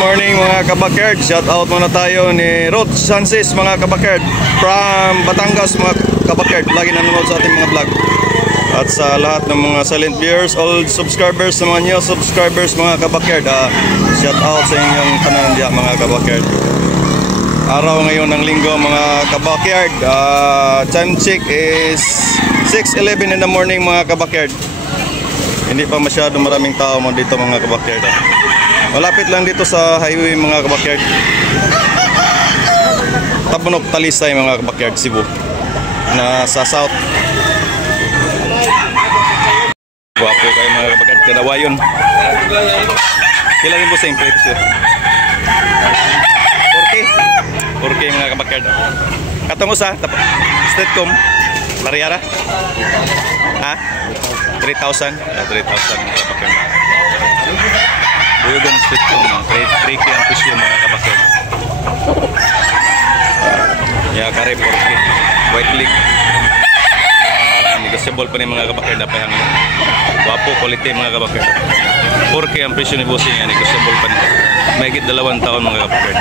morning mga kabakerd. Shout out muna tayo ni Rod Sansis mga kabakerd from Batangas mga kabakerd. Lagi nanonood sa ating mga vlog. At sa lahat ng mga silent viewers, old subscribers, sa mga new subscribers mga kabakerd, shout out sa inyong tanan diya mga kabakerd. Araw ngayon ng linggo mga kabakerd. Time check is 6:11 in the morning mga kabakerd. Hindi pa masyado maraming tao mo dito mga kabakerd. Malapit lang dito sa highway mga kabakerd. Tabunok Talisay mga kabakerd, Cebu. Na sa south. Guwapo kayo mga kabakerd, Kadawayon. Kailan po sa impress yun? 4K mga kabakerd. Katong usa, Stratcom, Mariara. Ha? 3,000. 3,000 mga kabakerd. Buyugan Stratcom, 3K ang presyo mga kabakerd. Kare 4K. White League. Negotiable pa ni mga kabakerd na pahang wapo quality mga kabakerd. 4K ang presyo ni bossing yan, negotiable pa nito. Mahigit 2 taon mga kabakerd.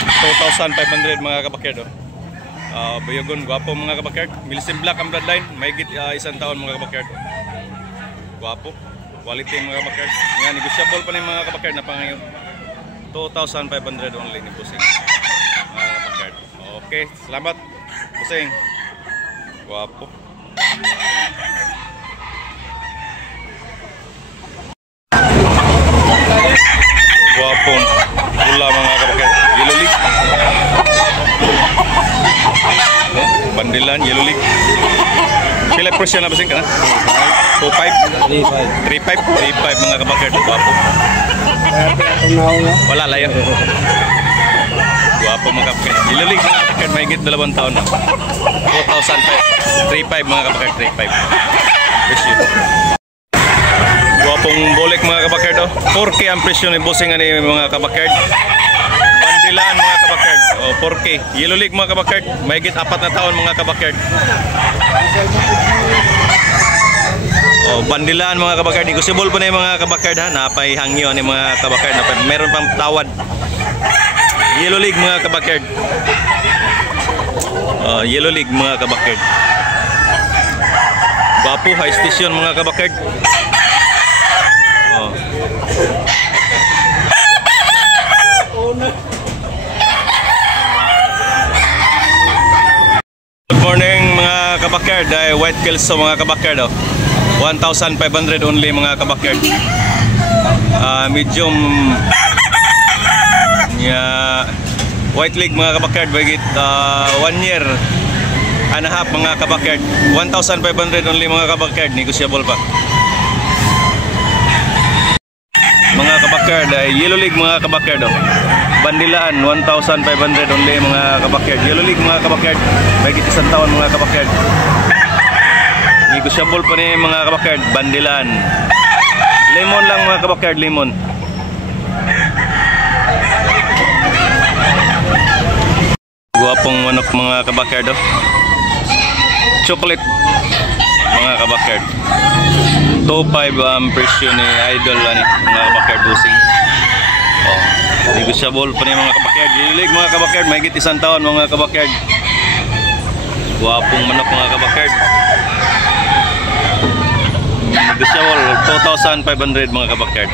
2,500 mga kabakerd. Buyugon, wapo mga kabakerd. Milisim Black ang bloodline, mahigit 1 taon mga kabakerd. Wapo, quality mga kabakerd. Yan, negotiable pa ni mga kabakerd na pangayon. 2,500 only ni bossing mga kabakerd. Okay, salamat bossing. Guwapo. Guwapong pula mga kabakerd. Yellow League. Bandilan Yellow League. Sila presyo na basing ka na? 2.5? 3.5 mga kabakerd. Guwapo. Wala layo. Guwapo mga kabakerd. Yellow League mga kabakerd, mahigit 2 taon na. 2,005. 3.5 mga kabakerd, 3.5. Presyo. Guwapong bolek mga kabakerd. 4K ang presyo ni bossing ani mga kabakerd. Bandilan mga kabakerd. 4K. Yellow League mga kabakerd, mahigit 4 na taon mga kabakerd. Bandilan mga kabakerd. Negotiable pa na yung mga kabakerd ha. Napay hangyo ni mga kabakerd. Meron pang tawad. Yellow League mga kabakerd. Yellow League mga kabakerd. Bapo high station mga kabakerd. Good morning mga kabakerd. White Kelso mga kabakerd. 1,500 only mga kabakerd. Medium White League mga kabakerd, bagit 1 year and a half mga kabakerd. 1,500 only mga kabakerd, negotiable pa mga kabakerd. Yellow League mga kabakerd. Bandilaan 1,500 only mga kabakerd. Yellow League mga kabakerd, bagit 1 taon mga kabakerd, negotiable pa ni mga kabakerd. Bandilaan lemon lang mga kabakerd, lemon. Guwapong manok mga kabakerd. Chocolate mga kabakerd. 2.5 ang presyo ni Idol ani mga kabakerd bossing. Negotiable pa ni mga kabakerd. Lilig mga kabakerd, mahigit 1 taon mga kabakerd. Guwapong manok mga kabakerd. Negotiable 2,500 mga kabakerd.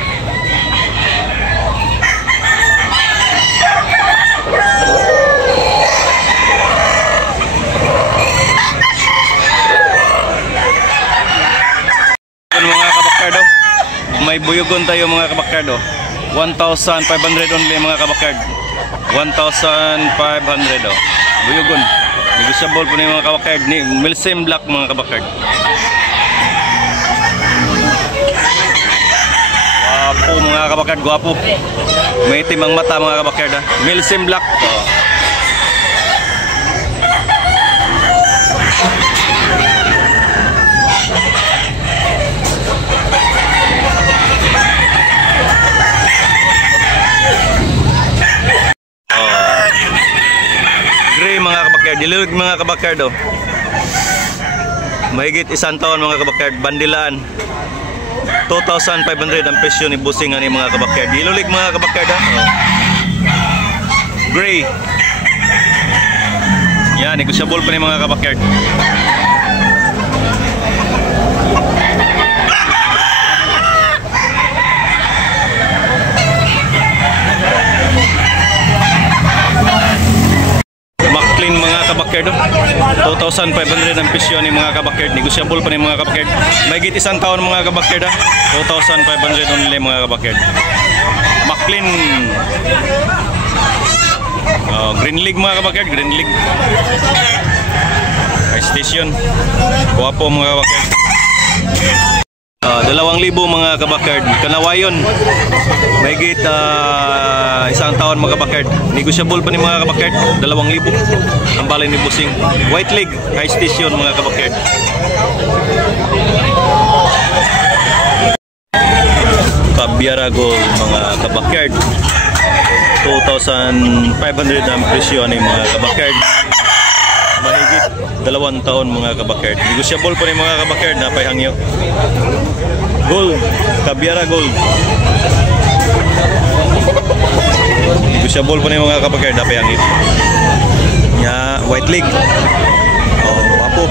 May buyugon tayo mga kabakerd. 1,500 only mga kabakerd. 1,500 buyugon. Negotiable po ni mga kabakerd. Milisim Black mga kabakerd. Guwapo mga kabakerd, guwapo. May itim ang mata mga kabakerd. Milisim Black. Diluwag mga kabakerd. Mahigit 1 taon mga kabakerd. Bandilaan 2,500 ang presyo ni Busing ani mga kabakyard. Ilulig mga kabakyard ha. Oh. Gray. Yan, negosyable pa ni mga kabakyard. McLean mga kabakyard, 2,500 ang presyo ni mga kabakyard. Negosyable pa ni mga kabakyard. May git isang taon mga kabakyard ha. 2,500 only mga kabakyard. McLean. Green League mga kabakyard, Green League. High station. Kuwapo mga kabakyard. 2,000 mga kabakyard. Kanawayon. Mahigit isang taon mga kabakyard. Negosyable pa ni mga kabakyard. 2,000 ang balay ni Busing. White League, high station mga kabakyard. Cabiara Gold mga kabakyard. 2,500 ang presyo ni mga kabakyard. Mahigit 2 taon mga kabakyard. Negosyable pa ni mga kabakyard na payhangyo. Gold, Cabiara Gold. Negosyable pa ni mga kabakyard na payhangyo. Ya, White League. Oh, wapo.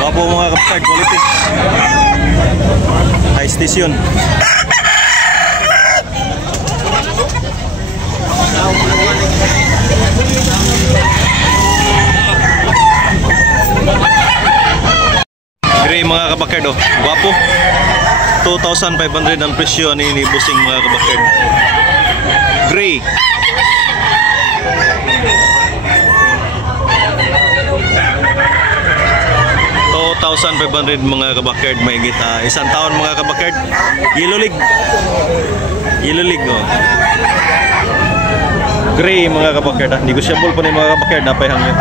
Wapo mga kabakyard, quality. High station. Gray mga kabakyard, oh. Guwapo. 2,500 ang presyo ni Busing mga kabakyard. Gray. $2,500 mga kabakyard. May gita isang taon mga kabakyard. Yellow League. Yellow League, oh. Gray mga kabakyard, ha? Negosyable pa ni mga kabakyard, napayhangyo.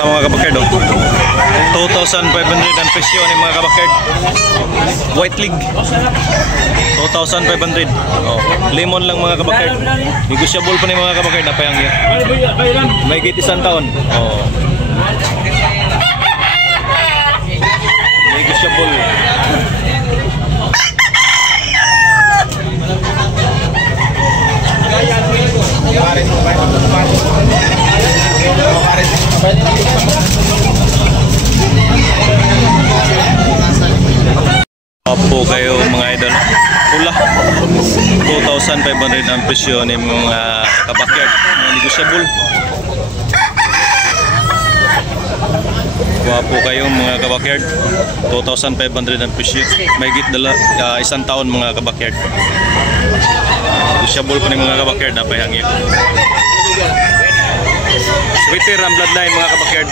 Mga kabakyard, oh. 2,500 ang presyo ni mga kabakyard. White League 2,500. Oh, lemon lang mga kabakyard. Negosyable pa ni mga kabakyard, napayhangyo. May git isang taon. Oh. Negosyable. Apo kayo mga idol. Pula 2,500 ang presyo ni mga kabakyard. Mga negosyable. Wapo kayo mga kabakyard. 2,500 ang presyo. May git isang taon mga kabakyard. Negosyable pa ni mga kabakyard, napayhangyo. Sweeter ang bloodline mga kabakyard.